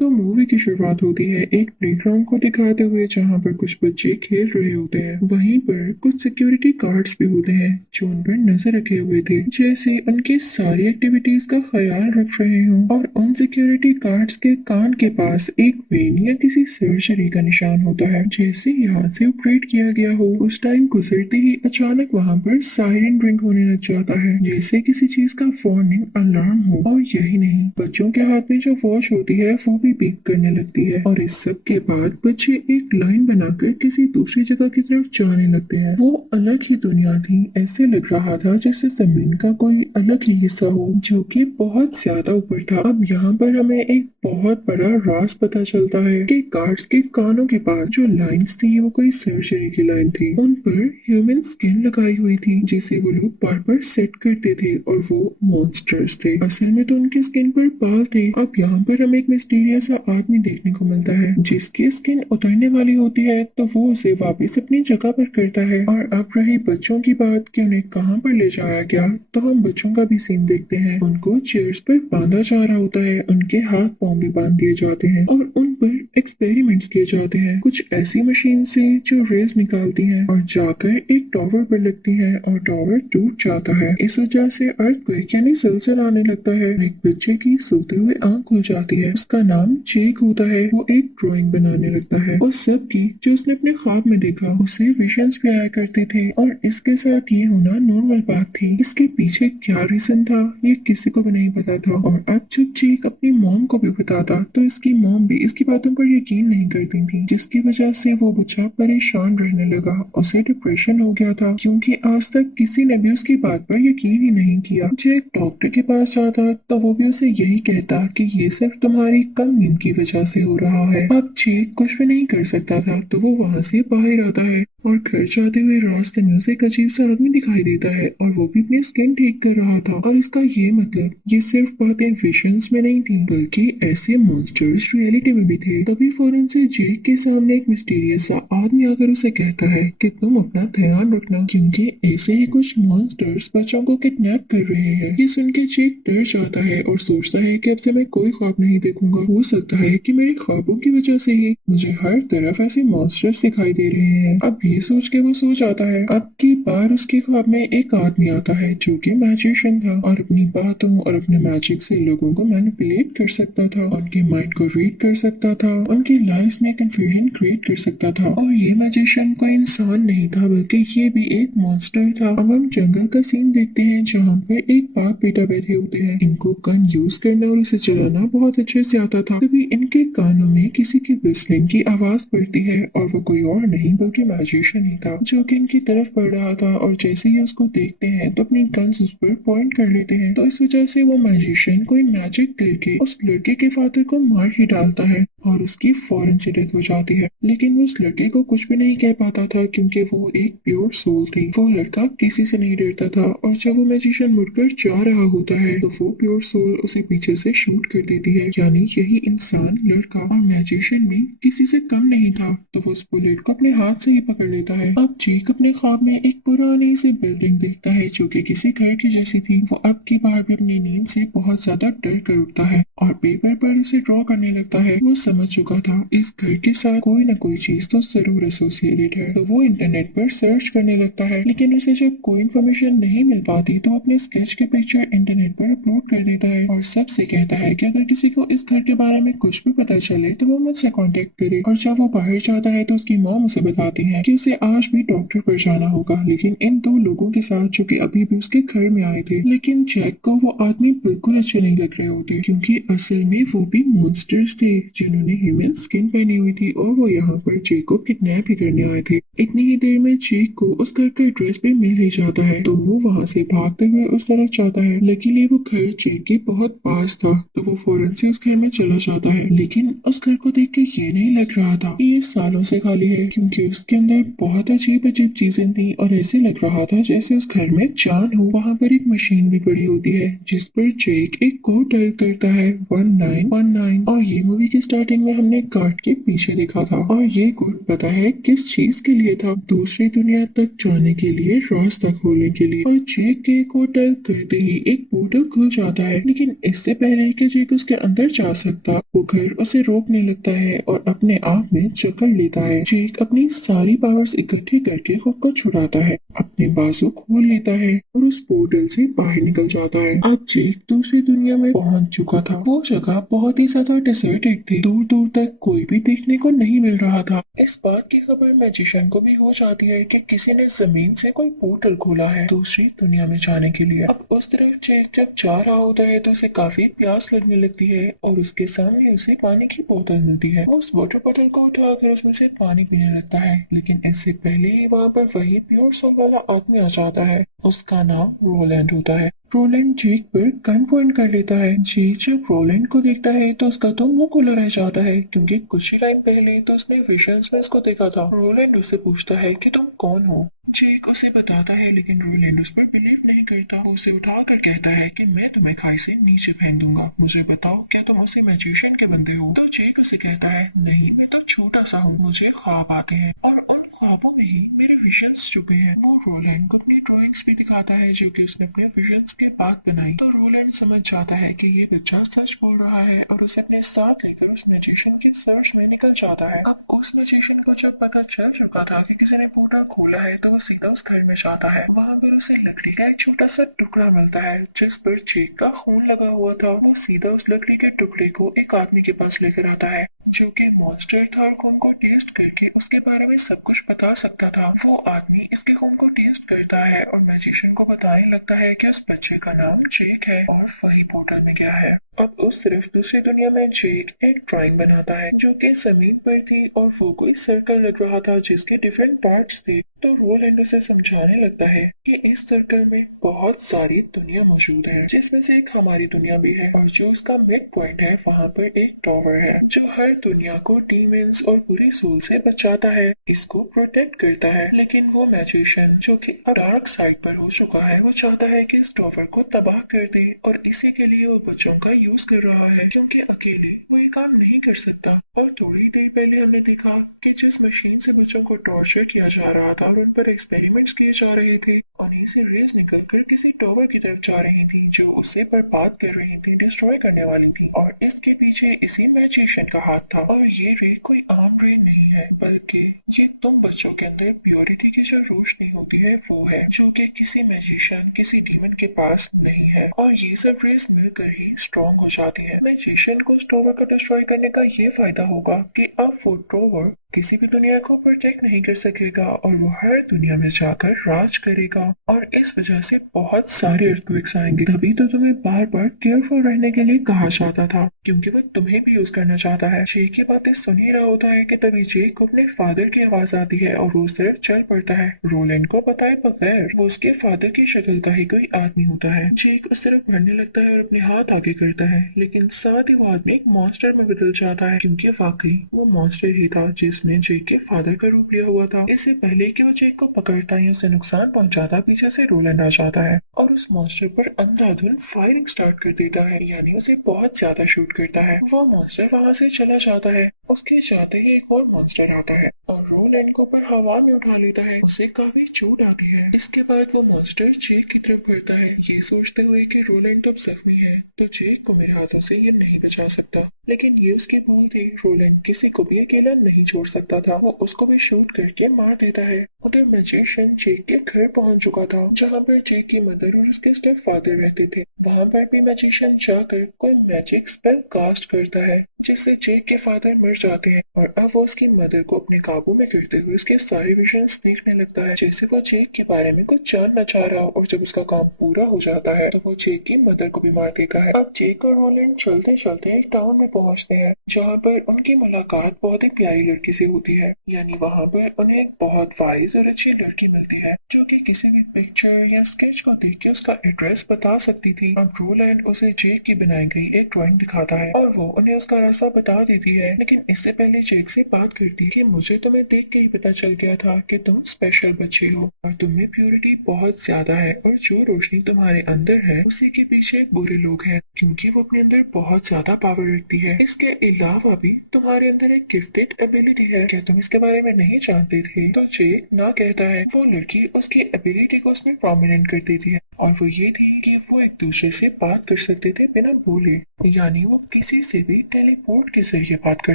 तो मूवी की शुरुआत होती है एक प्लेग्राउंड को दिखाते हुए जहां पर कुछ बच्चे खेल रहे होते हैं। वहीं पर कुछ सिक्योरिटी गार्ड्स भी होते हैं जो उन पर नजर रखे हुए थे, जैसे उनकी सारी एक्टिविटीज का ख्याल रख रहे हों। और उन सिक्योरिटी गार्ड्स के कान के पास एक वेन या किसी सर्जरी का निशान होता है, जैसे यहाँ से ऑपरेट किया गया हो। उस टाइम गुजरते ही अचानक वहाँ पर सायरन रिंग होने लग जाता है, जैसे किसी चीज का वार्निंग अलार्म हो। और यही नहीं, बच्चों के हाथ में जो वॉच होती है वो भी बीप करने लगती है। और इस सब के बाद बच्चे एक लाइन बनाकर किसी दूसरी जगह की तरफ जाने लगते हैं। वो अलग ही दुनिया थी, ऐसे लग रहा था जैसे जमीन का कोई अलग ही हिस्सा हो जो कि बहुत ज्यादा ऊपर था। अब यहाँ पर हमें एक बहुत बड़ा राज पता चलता है कि गार्ड्स के कानों के पास जो लाइंस थी वो कोई सर्जरी की लाइन थी। उन पर ह्यूमन स्किन लगाई हुई थी जिसे वो लोग बार बार सेट करते थे, और वो मॉन्स्टर्स थे। असल में तो उनकी स्किन पर बाल थे। अब यहाँ पर हमें एक मिस्टीरियस सा आदमी देखने को मिलता है जिसकी स्किन उतरने वाली होती है, तो वो उसे वापस अपनी जगह पर करता है। और अब रही बच्चों की बात कि उन्हें कहाँ पर ले जाया गया, तो हम बच्चों का भी सीन देखते हैं। उनको चेयर्स पर बांधा जा रहा होता है, उनके हाथ पांव भी बांध दिए जाते हैं और उन पर एक्सपेरिमेंट्स किए जाते हैं कुछ ऐसी मशीन से जो रेस निकालती हैं और जाकर एक टावर पर लगती है, और टावर टूट जाता है। इस वजह से अर्थक्वेक यानी सलसल आने लगता है। एक बच्चे की सोते हुए आंख खुल जाती है, उसका नाम जेक होता है। वो एक ड्राइंग बनाने लगता है उस सब की जो उसने अपने ख्वाब में देखा। उसे विजन्स भी आया करते थे और इसके साथ ये होना नॉर्मल बात थी। इसके पीछे क्या रीजन था ये किसी को भी नहीं पता था। और अब जब जेक अपनी मॉम को भी बताता तो इसकी मॉम भी इसकी बातों पर यकीन नहीं करती थी, जिसकी वजह से वो बच्चा परेशान रहने लगा। उसे डिप्रेशन हो गया था क्योंकि आज तक किसी ने भी उसकी बात पर यकीन ही नहीं किया। जेक डॉक्टर के पास जाता तो वो भी उसे यही कहता कि ये सिर्फ तुम्हारी कम नींद की वजह से हो रहा है। अब जेक कुछ भी नहीं कर सकता था, तो वो वहाँ से बाहर आता है और घर जाते हुए रास्ते में उसे एक अजीब सा आदमी दिखाई देता है, और वो भी अपनी स्किन ठीक कर रहा था। और इसका ये मतलब ये सिर्फ बातें विजन्स में नहीं थी, बल्कि ऐसे मॉन्स्टर्स रियलिटी में भी थे। तभी फौरन से जेक के सामने एक मिस्टीरियस सा आदमी आकर उसे कहता है कि तुम अपना ध्यान रखना, क्योंकि ऐसे ही कुछ मॉन्स्टर्स बच्चों को किडनैप कर रहे हैं। ये सुन के जेक डर जाता है और सोचता है कि अब से मैं कोई ख्वाब नहीं देखूंगा। हो सकता है कि मेरे ख्वाबों की वजह से ही मुझे हर तरफ ऐसे मॉन्स्टर्स दिखाई दे रहे हैं। अब ये सोच के वो सो जाता है। अब की बार उसके ख्वाब में एक आदमी आता है जो कि मैजिशियन था और अपनी बातों और अपने मैजिक से लोगों को मैनिपुलेट कर सकता था, उनके माइंड को रीड कर सकता था, उनकी लाइफ में कंफ्यूजन क्रिएट कर सकता था। और ये मैजिशियन कोई इंसान नहीं था, बल्कि ये भी एक मॉन्स्टर था। अब हम जंगल का सीन देखते हैं जहाँ पर एक बाप बेटा बैठे होते हैं। इनको गन यूज करना और उसे चलाना बहुत अच्छे से आता था। तभी इनके कानों में किसी की विस्लिंग की आवाज पड़ती है, और वो कोई और नहीं बल्कि मैजिशियन ही था जो कि इनकी तरफ बढ़ रहा था। और जैसे ही उसको देखते हैं तो अपनी गन्स उस पर पॉइंट कर लेते हैं। तो इस वजह से वो मैजिशियन कोई मैजिक करके उस लड़के के फादर को मार ही डालता है और उसकी फौरन से डेथ हो जाती है। लेकिन वो उस लड़के को कुछ भी नहीं कह पाता था क्योंकि वो एक प्योर सोल थी। वो लड़का किसी से नहीं डरता था, और जब वो मैजिशियन मुड़कर जा रहा होता है तो वो प्योर सोल उसे पीछे से शूट कर देती है। यानी यही इंसान लड़का और मैजिशियन भी किसी से कम नहीं था, तो वो उस बुलेट को अपने हाथ से ही पकड़ लेता है। अब जेक अपने ख्वाब में एक पुरानी सी बिल्डिंग देखता है जो कि किसी घर की जैसी थी। वो अब की बार भी अपनी नींद से बहुत ज्यादा डर कर उठता है और पेपर पर उसे ड्रॉ करने लगता है। वो समझ चुका था इस घर के साथ कोई न कोई चीज तो जरूर एसोसिएटेड है, तो वो इंटरनेट पर सर्च करने लगता है। लेकिन उसे जब कोई इन्फॉर्मेशन नहीं मिल पाती तो अपने स्केच के पिक्चर इंटरनेट पर अपलोड कर देता है और सबसे कहता है कि अगर किसी को इस घर के बारे में कुछ भी पता चले तो वो मुझसे कांटेक्ट करे। और जब वो बाहर जाता है तो उसकी मॉम उसे बताती है कि उसे आज भी डॉक्टर पर जाना होगा, लेकिन इन दो लोगों के साथ जो कि अभी भी उसके घर में आए थे। लेकिन जैक को वो आदमी बिल्कुल अच्छे नहीं लग रहे होते क्योंकि असल में वो भी मॉन्स्टर्स थे जिन्होंने ह्यूमन स्किन पहनी हुई थी, और वो यहाँ पर जेक को किडनैप ही करने आए थे। इतनी ही देर में जेक को उस घर का एड्रेस भी मिल ही जाता है, तो वो वहाँ से भागते हुए उस तरफ जाता है। लकीली वो घर जेक के बहुत पास था, तो वो फौरन से उस घर में चला जाता है। लेकिन उस घर को देख के ये नहीं लग रहा था कि ये सालों से खाली है, क्योंकि उसके अंदर बहुत अजीब अजीब चीजें थी और ऐसे लग रहा था जैसे उस घर में जान हो। वहाँ पर एक मशीन भी पड़ी होती है जिस पर जेक एक कोड टाइप करता है 1919, और ये मूवी की स्टार्टिंग में हमने कार्ड के पीछे देखा था। और ये कोड पता है किस चीज के लिए था? दूसरी दुनिया तक जाने के लिए, रास्ता खोलने के लिए। और जेक के कोड टाइप करते ही एक पोर्टल खुल जाता है, लेकिन इससे पहले कि जेक उसके अंदर जा सकता, वो घर उसे रोकने लगता है और अपने आप में जकड़ लेता है। जेक अपनी सारी पावर्स इकट्ठी करके खुद को छुड़ाता है, अपने बाजू खोल लेता है और उस पोर्टल से बाहर निकल जाता है। अब जेक दूसरी दुनिया में पहुंच चुका था। वो जगह बहुत ही ज्यादा डिजर्टेड थी, दूर दूर तक कोई भी देखने को नहीं मिल रहा था। इस बात की खबर मैजिशियन को भी हो जाती है कि किसी ने जमीन से कोई पोर्टल खोला है दूसरी दुनिया में जाने के लिए। अब उस तरफ जेक जब जा रहा होता है तो उसे काफी प्यास लगने लगती है और उसके सामने उसे पानी की बोतल मिलती है। वो उस वाटर बोतल को उठाकर उसमें से पानी पीने लगता है, लेकिन इससे पहले ही वहाँ पर वही प्योर सोल वाला आदमी आ जाता है। उसका नाम रोलैंड होता है। रोलैंड जेक पर गन पॉइंट कर लेता है। जेक जब रोलैंड को देखता है तो उसका तो मुंह खुला रह जाता है, क्योंकि कुछ ही टाइम पहले तो उसने विजन्स में इसको देखा था। रोलैंड उससे पूछता है कि तुम कौन हो? जेक उसे बताता है, लेकिन रोलैंड उस पर बिलीव नहीं करता। वो उसे उठाकर कहता है कि मैं तुम्हें खाई से नीचे फेंक दूंगा। मुझे बताओ, क्या तुम उसी मैजिशियन के बंदे हो? तो जेक उसे कहता है, नहीं, मैं तो छोटा सा हूँ, मुझे ख्वाब आते हैं और उन ख्वाबों में ही मेरे विजन्स छुपे हैं। वो रोलैंड को अपनी ड्राइंग्स भी दिखाता है जो कि उसने अपने विजन्स के बाद बनाई। तो रोलैंड समझ जाता है कि ये बच्चा सच बोल रहा है और उसे अपने साथ लेकर उस मैजिशियन के सर्च में निकल जाता है। अब उस मैजिशियन को जब पता चल चुका था कि किसी ने पोर्टल खोला है तो वो सीधा उस घर में जाता है। वहाँ पर उसे लकड़ी का एक छोटा सा टुकड़ा मिलता है जिस पर जेक का खून लगा हुआ था। वो सीधा उस लकड़ी के टुकड़े को एक आदमी के पास लेकर आता है जो कि मॉन्स्टर था और खून को टेस्ट करके उसके बारे में सब कुछ बता सकता था। वो आदमी इसके खून को टेस्ट करता है और मैजिशियन को बताने लगता है कि उस बच्चे का नाम जेक है और वही पोर्टल में गया है। अब उस सिर्फ दूसरी दुनिया में जेक एक ड्राइंग बनाता है जो कि जमीन पर थी और वो कोई सर्कल लग रहा था जिसके डिफरेंट पार्ट्स थे। तो रोलैंड उसे समझाने लगता है कि इस सर्कल में बहुत सारी दुनिया मौजूद है, जिसमें से एक हमारी दुनिया भी है और जो उसका मिड पॉइंट है वहाँ पर एक टावर है जो हर दुनिया को डीमंस और बुरी सोल से बचाता है, इसको प्रोटेक्ट करता है। लेकिन वो मैजिशियन जो कि डार्क साइड पर हो चुका है, वो चाहता है कि इस टावर को तबाह कर दे और इसी के लिए वो बच्चों का यूज कर रहा है, क्योंकि अकेले वो ये काम नहीं कर सकता। और थोड़ी देर पहले हमने देखा कि जिस मशीन से बच्चों को टॉर्चर किया जा रहा था और उन पर एक्सपेरिमेंट्स किए जा रहे थे, उन्हीं से रेज निकलकर किसी टावर की तरफ जा रही थी जो उसे बर्बाद कर रही थी, डिस्ट्रॉय करने वाली थी। और इसके पीछे इसी मैजिशियन का हाथ था। और ये रे कोई आम रे नहीं है, बल्कि ये तुम बच्चों के अंदर प्योरिटी की जो रोशनी होती है वो है, जो कि किसी मैजिशियन, किसी डीमन के पास नहीं है। और ये सब रेस मिलकर ही स्ट्रॉन्ग हो जाती है। मैजिशियन को इस टावर को डिस्ट्रॉय करने का ये फायदा होगा कि अब वो टावर किसी भी दुनिया को प्रोटेक्ट नहीं कर सकेगा और वो हर दुनिया में जाकर राज करेगा। और इस वजह से बहुत सारे अर्थक्वेक्स आएंगे। तभी तो तुम्हें बार बार केयरफुल रहने के लिए कहा जाता था, क्योंकि वो तुम्हें भी यूज करना चाहता है। जेक की बातें सुन ही रहा होता है कि तभी जेक को अपने फादर की आवाज आती है और वो उस तरफ चल पड़ता है। रोलैंड को बताए बगैर वो उसके फादर की शक्ल का ही कोई आदमी होता है। जेक उस तरफ बढ़ने लगता है और अपने हाथ आगे करता है, लेकिन साथ ही वो आदमी एक मॉन्स्टर में बदल जाता है, क्योंकि वाकई वो मॉन्स्टर ही था जिसने जेक के फादर का रूप लिया हुआ था। इससे पहले कि वो जेक को पकड़ता या उसे नुकसान पहुंचाता, पीछे से रोलैंड आ जाता है और उस मॉन्स्टर पर अंधाधुंध फायरिंग स्टार्ट कर देता है, यानी उसे बहुत ज्यादा शूट करता है। वो मॉन्स्टर वहाँ से चला जाता है। उसके जाते ही एक और मॉन्स्टर आता है और रोलैंड को पर हवा में उठा लेता है। उसे काफी चोट आती है। इसके बाद वो मॉन्स्टर जेक की तरफ बढ़ता है, ये सोचते हुए कि रोलैंड अब जख्मी है तो जेक को मेरे हाथों से ये नहीं बचा सकता। लेकिन ये उसकी भूल थी। रोलैंड किसी को भी अकेला नहीं छोड़ सकता था। वो उसको भी शूट करके मार देता है। उधर मैजिशियन जेक के घर पहुंच चुका था, जहाँ पर जेक की मदर और उसके स्टेप फादर रहते थे। वहाँ पर भी मैजिशियन जाकर कोई मैजिक स्पेल कास्ट करता है, जिससे जेक के फादर मर जाते हैं और अब वो उसकी मदर को अपने काबू में करते हुए उसके सारे विजन्स देखने लगता है, जैसे वो जेक के बारे में कुछ जानना चाह रहा हो। और जब उसका काम पूरा हो जाता है तो वो जेक की मदर को भी मार देता है। अब जेक और रोलैंड चलते चलते एक टाउन में पहुंचते हैं जहाँ पर उनकी मुलाकात बहुत ही प्यारी लड़की से होती है। यानी वहाँ पर उन्हें एक बहुत वाइज और अच्छी लड़की मिलती है जो कि किसी भी पिक्चर या स्केच को देख के उसका एड्रेस बता सकती थी। अब रोलैंड उसे जेक की बनाई गई एक ड्राइंग दिखाता है और वो उन्हें उसका रास्ता बता देती है, लेकिन इससे पहले जेक से बात करती है कि मुझे तुम्हें देख के ही पता चल गया था कि तुम स्पेशल बच्चे हो और तुम्हें प्योरिटी बहुत ज्यादा है और जो रोशनी तुम्हारे अंदर है उसी के पीछे बुरे लोग हैं क्योंकि वो अपने अंदर बहुत ज्यादा पावर रखती है। इसके अलावा भी तुम्हारे अंदर एक गिफ्टेड एबिलिटी है, क्या तुम इसके बारे में नहीं जानते थे? तो जेक ना कहता है। वो लड़की उसकी एबिलिटी को उसमें प्रोमिनेंट कर देती है और वो ये थी कि वो एक दूसरे से बात कर सकते थे बिना बोले, यानी वो किसी से भी टेलीपोर्ट के जरिए बात कर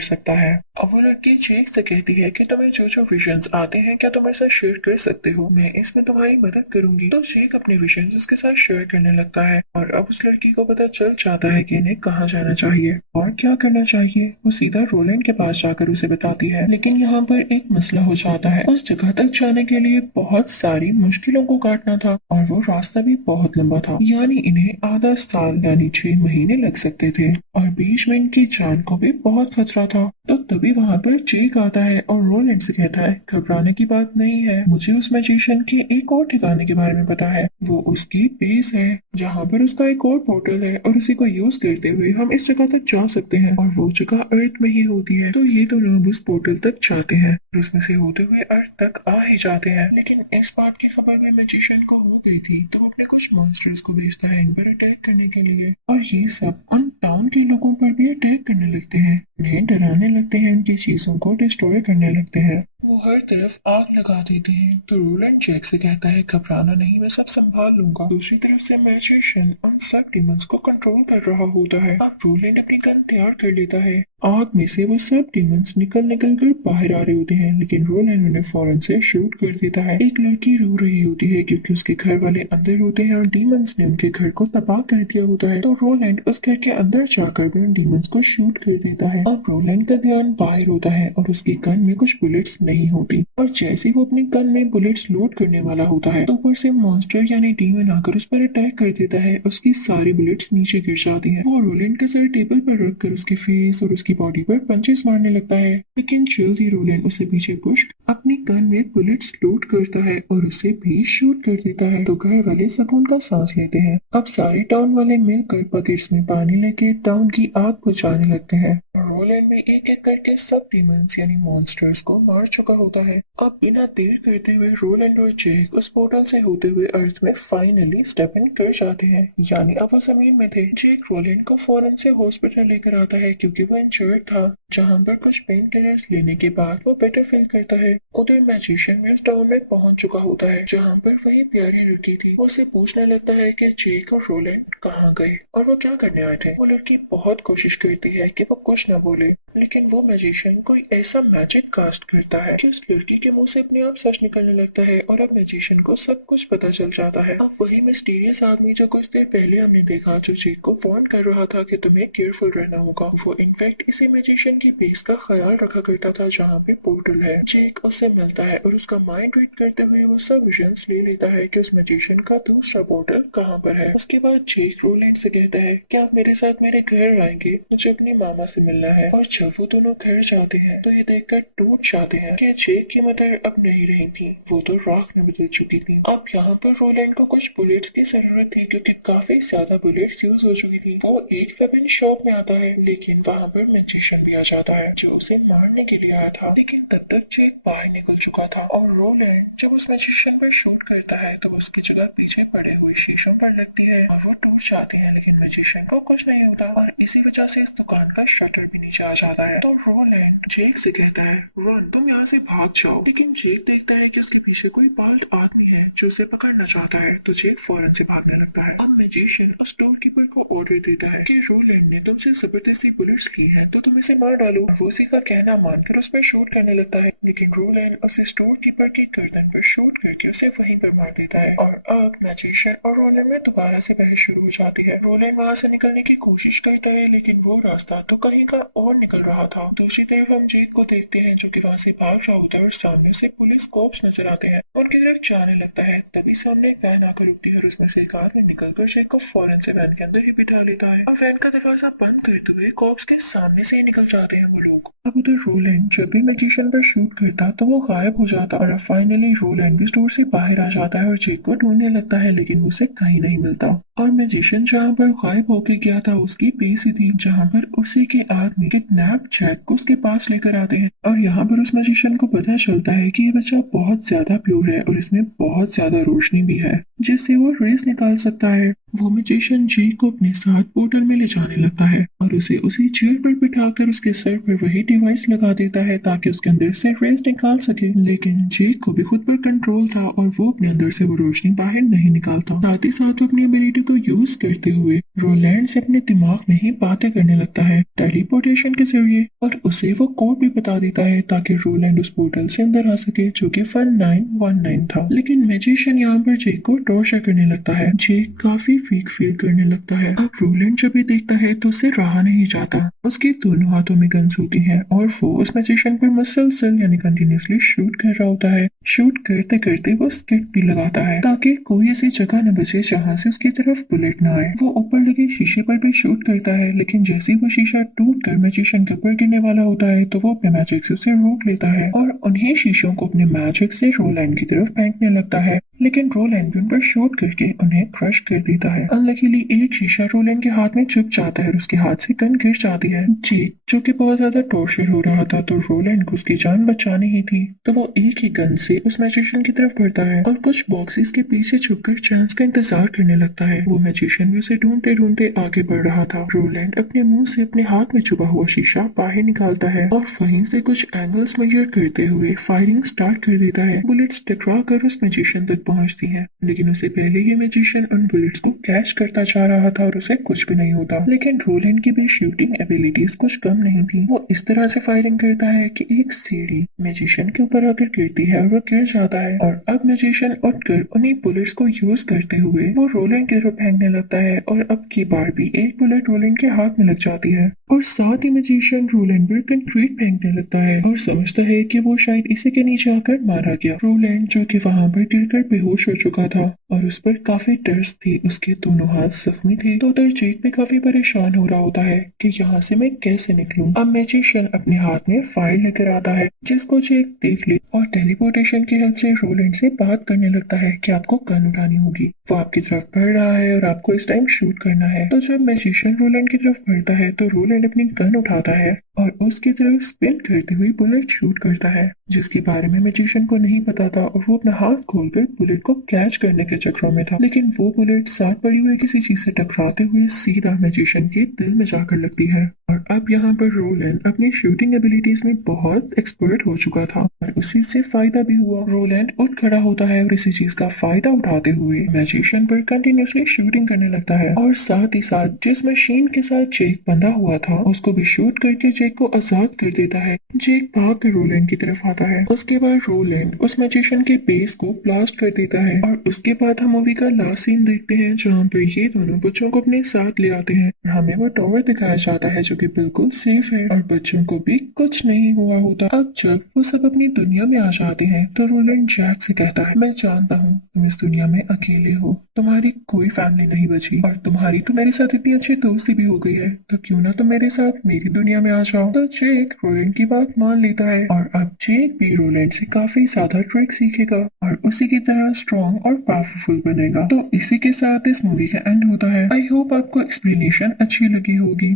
सकता है। अब वो लड़की जेक से कहती है कि तुम्हें जो जो विजन्स आते हैं क्या तुम ऐसा शेयर कर सकते हो, मैं इसमें तुम्हारी मदद करूंगी। तो जेक अपने विजन्स उसके साथ शेयर करने लगता है और अब उस लड़की को पता चल जाता है कि इन्हें कहाँ जाना चाहिए और क्या करना चाहिए। वो सीधा रोलैंड के पास जाकर उसे बताती है, लेकिन यहाँ पर एक मसला हो जाता है। उस जगह तक जाने के लिए बहुत सारी मुश्किलों को काटना था और वो रास्ता भी बहुत लंबा था, यानी इन्हें आधा साल यानी 6 महीने लग सकते थे और बीच में इनकी जान को भी बहुत खतरा था। तो तभी वहाँ पर जेक आता है और रोलैंड से कहता है घबराने की बात नहीं है, मुझे उस मैजिशियन के एक और ठिकाने के बारे में पता है। वो उसकी बेस है जहाँ पर उसका एक और पोर्टल है और उसी को यूज करते हुए हम इस जगह तक जा सकते हैं और वो जगह अर्थ में ही होती है। तो ये तो लोग उस पोर्टल तक जाते हैं और उसमें से होते हुए अर्थ तक आ ही जाते हैं, लेकिन इस बात की खबर भी मैजिशियन को हो गई थी तो वो अपने कुछ मॉन्स्टर्स को भेजता है इन पर अटैक करने के लिए और ये सब उन टाउन के लोगों पर भी अटैक करने लगते हैं, उन्हें डराने लगते हैं, उनकी चीजों को डिस्ट्रॉय करने लगते हैं। वो हर तरफ आग लगा देते हैं। तो रोलैंड जेक से कहता है घबराना नहीं, मैं सब संभाल लूंगा। दूसरी तरफ से मैजिशियन उन सब डीमंस को कंट्रोल कर रहा होता है। अब रोलैंड अपनी गन तैयार कर लेता है। आग में से वो सब डीमंस निकल निकल कर बाहर आ रहे होते हैं, लेकिन रोलैंड उन्हें फौरन से शूट कर देता है। एक लड़की रो रही होती है क्योंकि उसके घर वाले अंदर होते हैं और डीमंस ने उनके घर को तबाह कर दिया होता है। तो रोलैंड उस घर के अंदर जाकर भी उन डीमंस को शूट कर देता है। अब रोलैंड का ध्यान बाहर होता है और उसकी गन में कुछ बुलेट्स नहीं होती और जैसे ही वो अपनी गन में बुलेट्स लोड करने वाला होता है तो ऊपर से मॉन्स्टर यानी डीमन आकर उस पर अटैक कर देता है। उसकी सारी बुलेट्स नीचे गिर जाती हैं। वो रोलैंड का सर टेबल पर रखकर उसके फेस और उसकी बॉडी पर पंचेस मारने लगता है, लेकिन जल्द ही रोलैंड उसे पीछे पुश अपनी गन में बुलेट्स लोड करता है और उसे भी शूट कर देता है। तो घर वाले सुकून का सांस लेते हैं। अब सारे टाउन वाले मिलकर बकेट्स में पानी लेके टाउन की आग बुझाने लगते हैं। रोलैंड में एक एक करके सब डीमंस यानी मॉन्स्टर्स को मार चुका होता है। अब बिना देर करते हुए रोलैंड और जेक उस पोर्टल से होते हुए अर्थ में फाइनली स्टेप इन कर जाते हैं, यानी अब वो जमीन में थे। जेक रोलैंड को फौरन से हॉस्पिटल लेकर आता है क्योंकि वो इंजर्ड था, जहाँ पर कुछ पेन किलर्स लेने के बाद वो बेटर फील करता है। उधर मैजिशियन भी उस टाउन में पहुंच चुका होता है जहाँ पर वही प्यारी लड़की थी। वो उसे पूछने लगता है कि जेक और रोलैंड कहाँ गए और वो क्या करने आए थे। वो लड़की बहुत कोशिश करती है कि वो कुछ न बोले, लेकिन वो मैजिशियन कोई ऐसा मैजिक कास्ट करता है कि उस लड़की के मुंह से अपने आप सच निकलने लगता है और अब मैजिशियन को सब कुछ पता चल जाता है। अब वही मिस्टीरियस आदमी जो कुछ देर पहले हमने देखा जो जेक को वार्न कर रहा था कि तुम्हें केयरफुल रहना होगा, वो इनफैक्ट इसी मैजिशियन की बेस का ख्याल रखा करता था जहाँ पे पोर्टल है। जेक उससे मिलता है और उसका माइंड रीड करते हुए वो सब विजन्स ले लेता है कि उस मैजिशियन का दूसरा पोर्टल कहाँ पर है। उसके बाद जेक रोलैंड से कहता है क्या आप मेरे साथ मेरे घर आएंगे, मुझे अपनी मामा से मिलना है। और जब वो दोनों घर जाते हैं तो ये देखकर टूट जाते हैं कि जेक की मदर अब नहीं रही थी, वो तो राख में बदल चुकी थी। अब यहाँ पर रोलैंड को कुछ बुलेट्स की जरूरत थी क्योंकि काफी ज्यादा बुलेट्स यूज हो चुकी थी। वो एक वेपन शॉप में आता है, लेकिन वहाँ पर मैजिशियन भी आ जाता है जो उसे मारने के लिए आया था, लेकिन तब तक जेक बाहर निकल चुका था। और रोलैंड जब उस मैजिशियन पर शूट करता है तो उसकी जगह पीछे पड़े हुए शीशों पर लगती है और वो टूट जाती है, लेकिन मैजिशियन को कुछ नहीं होता और इसी वजह से इस दुकान का शटर भी नीचे आ जाता है। तो रोलैंड जेक से कहता है रन तुम यहाँ से भाग जाओ, लेकिन जेक देखता है कि उसके पीछे कोई बाल्ड आदमी है जो उसे पकड़ना चाहता है, तो जेक फौरन से भागने लगता है। अब मैजिशियन उस स्टोर कीपर को ऑर्डर देता है कि रोलैंड ने तुमसे जबरदस्ती बुलेट्स ली है तो तुम इसे मार डालो। वो उसी का कहना मानकर उस पर शूट करने लगता है, लेकिन रोलैंड उसे स्टोर कीपर की गर्दन पर शूट करके उसे वहीं पर मार देता है। और अब मैजिशियन और रोलैंड में दोबारा से बहस शुरू हो जाती है। रोलैंड वहाँ से निकलने की कोशिश करता है, लेकिन वो रास्ता तो कहीं का और निकल रहा था। दूसरी तरफ हम जेक को देखते हैं जो कि जबकि वहाँ से भाग रहा होता है और सामने से पुलिस कॉप्स नजर आते हैं, उनकी तरफ जाने लगता है। तभी सामने एक वैन आकर रुकती है और उसमें से एक आदमी निकलकर जैक को फौरन से वैन के अंदर ही बिठा लेता है। अब वैन का दरवाजा बंद करते हुए कॉप्स के सामने से ही निकल जाते हैं वो लोग। अब उधर रोलैंड जब भी मैजिशियन पर शूट करता तो वो गायब हो जाता और फाइनली रोलैंड भी स्टोर से बाहर आ जाता है और जैक को ढूंढने लगता है, लेकिन उसे कहीं नहीं मिलता। और मैजिशियन जहाँ पर गायब होके गया था उसकी बेस ही थी, जहाँ पर उसी के आदमी किडनैप जैक को उसके पास लेकर आते हैं। और यहाँ पर उस मैजिशियन को पता चलता है कि ये बच्चा बहुत ज्यादा प्योर है और इसमें बहुत ज्यादा रोशनी भी है जिससे वो रेस निकाल सकता है। वो मैजिशियन जैक को अपने साथ पोर्टल में ले जाने लगता है और उसे उसी चेयर पर बिठाकर उसके सर पर वही डिवाइस लगा देता है ताकि उसके अंदर से रेस निकाल सके। लेकिन जैक को भी खुद पर कंट्रोल था और वो अपने अंदर से वो रोशनी बाहर नहीं निकालता। साथ ही साथ वो अपनी एबिलिटी को यूज करते हुए रोलैंड से अपने दिमाग में ही बातें करने लगता है टेलीपोर्टेशन के जरिए, और उसे वो कोड भी बता देता है ताकि रोलैंड उस पोर्टल से अंदर आ सके, जो कि 1919 था। लेकिन मैजिशियन यहाँ पर जैक को टॉर्चर करने लगता है। जैक काफी वीक फील करने लगता है। अब रोलैंड जब भी देखता है तो उसे रहा नहीं जाता। उसके दोनों हाथों में गन्स होती हैं और वो उस मैजिशियन पर मुसलसल यानी कंटिन्यूसली शूट कर रहा होता है। शूट करते करते वो स्किट भी लगाता है ताकि कोई ऐसी जगह न बचे जहाँ से उसकी तरफ बुलेट न आए। वो ऊपर लगे शीशे पर भी शूट करता है, लेकिन जैसे ही वो शीशा टूट कर मैजिशियन के ऊपर गिरने वाला होता है तो वो अपने मैजिक से उसे रोक लेता है और उन्हीं शीशों को अपने मैजिक से रोलैंड की तरफ फेंकने लगता है। लेकिन रोलैंड भी उन पर शूट करके उन्हें क्रश कर देता है। अनलकीली एक शीशा रोलैंड के हाथ में चुप जाता है और उसके हाथ से गन गिर जाती है। जैक जो कि बहुत ज्यादा टॉर्चर हो रहा था तो रोलैंड को उसकी जान बचानी ही थी, तो वो एक ही गन से उस मैजिशियन की तरफ बढ़ता है और कुछ बॉक्सेस के पीछे छुपकर चांस का इंतजार करने लगता है। वो मैजिशियन भी उसे ढूंढते ढूंढते आगे बढ़ रहा था। रोलैंड अपने मुंह से अपने हाथ में छुपा हुआ शीशा बाहर निकालता है और वहीं से कुछ एंगल्स मेजर करते हुए फायरिंग स्टार्ट कर देता है। बुलेट्स टकरा कर उस मैजिशियन तक पहुंचती हैं, लेकिन उससे पहले ही मैजिशियन उन बुलेट्स को कैच करता जा रहा था और उसे कुछ भी नहीं होता। लेकिन रोलैंड की भी शूटिंग एबिलिटीज कुछ कम नहीं थी। वो इस तरह से फायरिंग करता है कि एक सीढ़ी मैजिशियन के ऊपर आकर गिरती है और वो गिर जाता है और अब मैजिशियन उठकर उन्हीं बुलेट्स को यूज करते हुए वो रोलैंड की तरफ फेंकने लगता है और अब की बार भी एक बुलेट रोलैंड के हाथ में लग जाती है और साथ ही मैजिशियन रोलैंड पर कंक्रीट फेंकने लगता है और समझता है कि वो शायद इसी के नीचे आकर मारा गया। रोलैंड जो कि वहां पर गिरकर बेहोश हो चुका था और उस पर काफी टर्स थी, उसके दोनों हाथ जख्मी थे। तो उधर जैक भी काफी परेशान हो रहा होता है कि यहाँ से मैं कैसे निकलूं। अब मैजिशियन अपने हाथ में फाइल लेकर आता है जिसको जैक देख ले और टेलीपोर्टेशन की हेल्प से रोलैंड से बात करने लगता है कि आपको गन उठानी होगी। वो आपकी तरफ बढ़ रहा है और आपको इस टाइम शूट करना है। तो जब मैजिशियन रोलैंड की तरफ बढ़ता है तो रोलैंड अपनी गन उठाता है और उसकी तरफ स्पिन करते हुए बुलेट शूट करता है, जिसके बारे में मैजिशियन को नहीं पता था और वो अपना हाथ खोलकर बुलेट को कैच करने के चक्रों में था। लेकिन वो बुलेट साथ पड़ी हुई किसी चीज से टकराते हुए सीधा मैजिशियन के दिल में जाकर लगती है। और अब यहाँ पर रोलैंड अपनी शूटिंग एबिलिटीज में बहुत एक्सपर्ट हो चुका था और उसी से फायदा भी हुआ। रोलैंड उठ खड़ा होता है और इसी चीज का फायदा उठाते हुए मैजिशियन पर कंटिन्यूसली शूटिंग करने लगता है और साथ ही साथ जिस मशीन के साथ जैक बंधा हुआ था उसको भी शूट करके जैक को आजाद कर देता है। जैक भाग कर रोलैंड की तरफ आता है। उसके बाद रोलैंड उस मैजिशियन के बेस को ब्लास्ट कर देता है और उसके बाद हम मूवी का लास्ट सीन देखते हैं जहाँ पर ये दोनों बच्चों को अपने साथ ले आते हैं। हमें वो टावर दिखाया जाता है जो कि बिल्कुल सेफ है और बच्चों को भी कुछ नहीं हुआ होता। अब जब वो सब अपनी दुनिया में आ जाते हैं तो रोलैंड जैक से कहता है, मैं जानता हूँ तुम इस दुनिया में अकेले हो, तुम्हारी कोई फैमिली नहीं बची और तुम्हारी तो मेरे साथ इतनी अच्छी दोस्ती भी हो गई है, तो क्यों ना तुम मेरे साथ मेरी दुनिया में आ जाओ। तो जैक रोलैंड की बात मान लेता है और अब जैक भी रोलैंड से काफी ज्यादा ट्रिक सीखेगा और उसी की तरह स्ट्रॉन्ग और पावरफुल बनेगा। तो इसी के साथ इस मूवी का एंड होता है। आई होप आपको एक्सप्लेनेशन अच्छी लगी होगी।